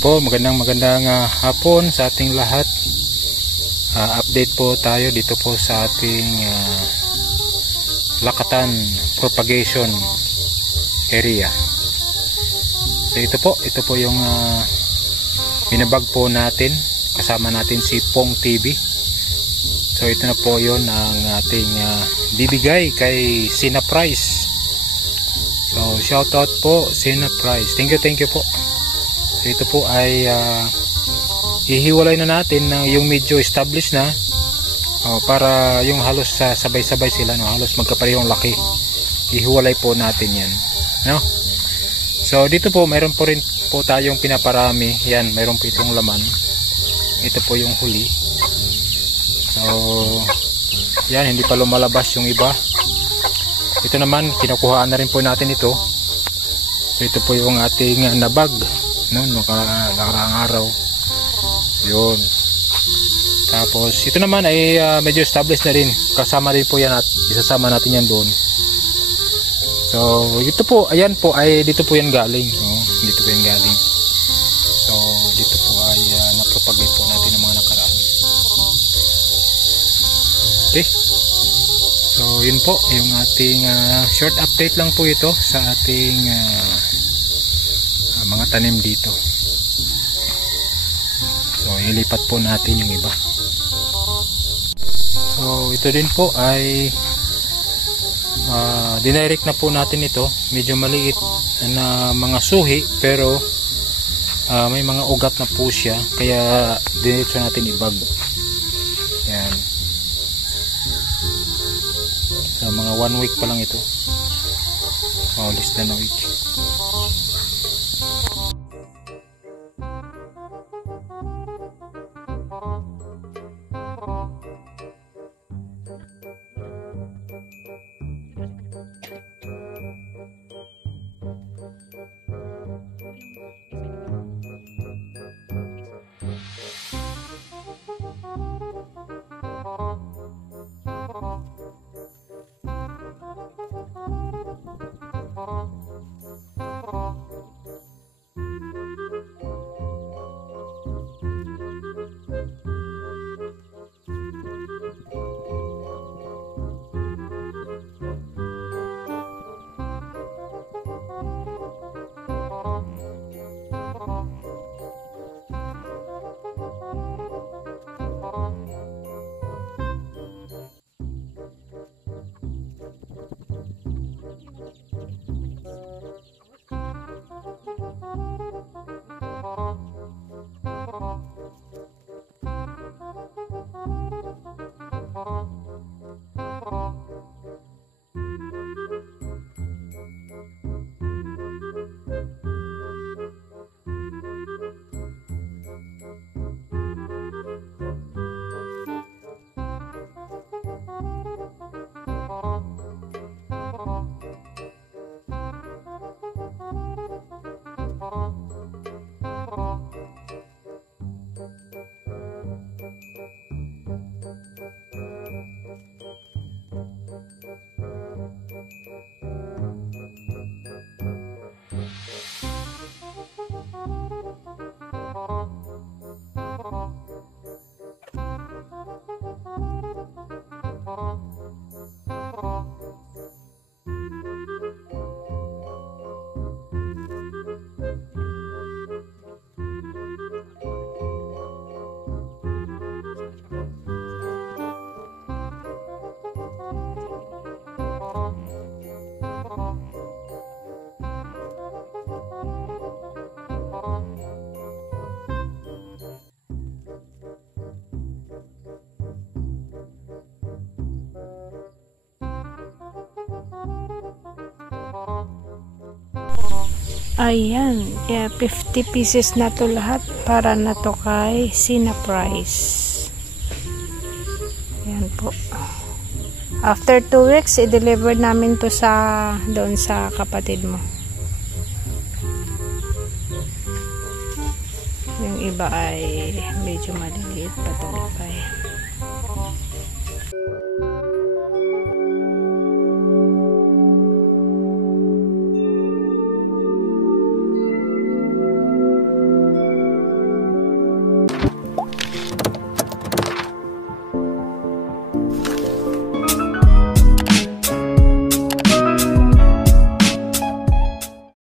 po, magandang hapon sa ating lahat. Update po tayo dito po sa ating Lakatan Propagation Area. So ito po yung binabag po natin. Kasama natin si Pong TV. So ito na po yon ang ating bibigay kay Sina Price. So shoutout po Sina Price. Thank you po. So ito po ay ihiwalay na natin na yung medyo established na para yung halos sabay-sabay sila, no? Halos magkaparehong laki. Ihiwalay po natin yan, no? So dito po mayroon po rin po tayong pinaparami. Yan, mayroon po itong laman. Ito po yung huli. So yan, hindi pa lumalabas yung iba. Ito naman, kinukuhaan na rin po natin ito. So ito po yung ating nabag, no, nakaraang araw. Yun. Tapos ito naman ay medyo established na rin. Kasama rin po yan at isasama natin yan doon. So ito po, ayan po ay dito po yan galing, no? Dito po yan galing. So dito po ay napropagate po natin ng mga nakaraan. Okay. So yun po yung ating short update lang po ito sa ating mga tanim dito. So ilipat po natin yung iba. So ito din po ay dinirect na po natin ito. Medyo maliit na mga suhi pero may mga ugat na po siya, kaya diretso natin ibag. Yan. So mga 1 week pa lang ito. Less than a week. Ayan, 50 pieces na to lahat para na to kay Sina Price. Ayan po. After 2 weeks, i-deliver namin to doon sa kapatid mo. Yung iba ay medyo maliliit pa talaga.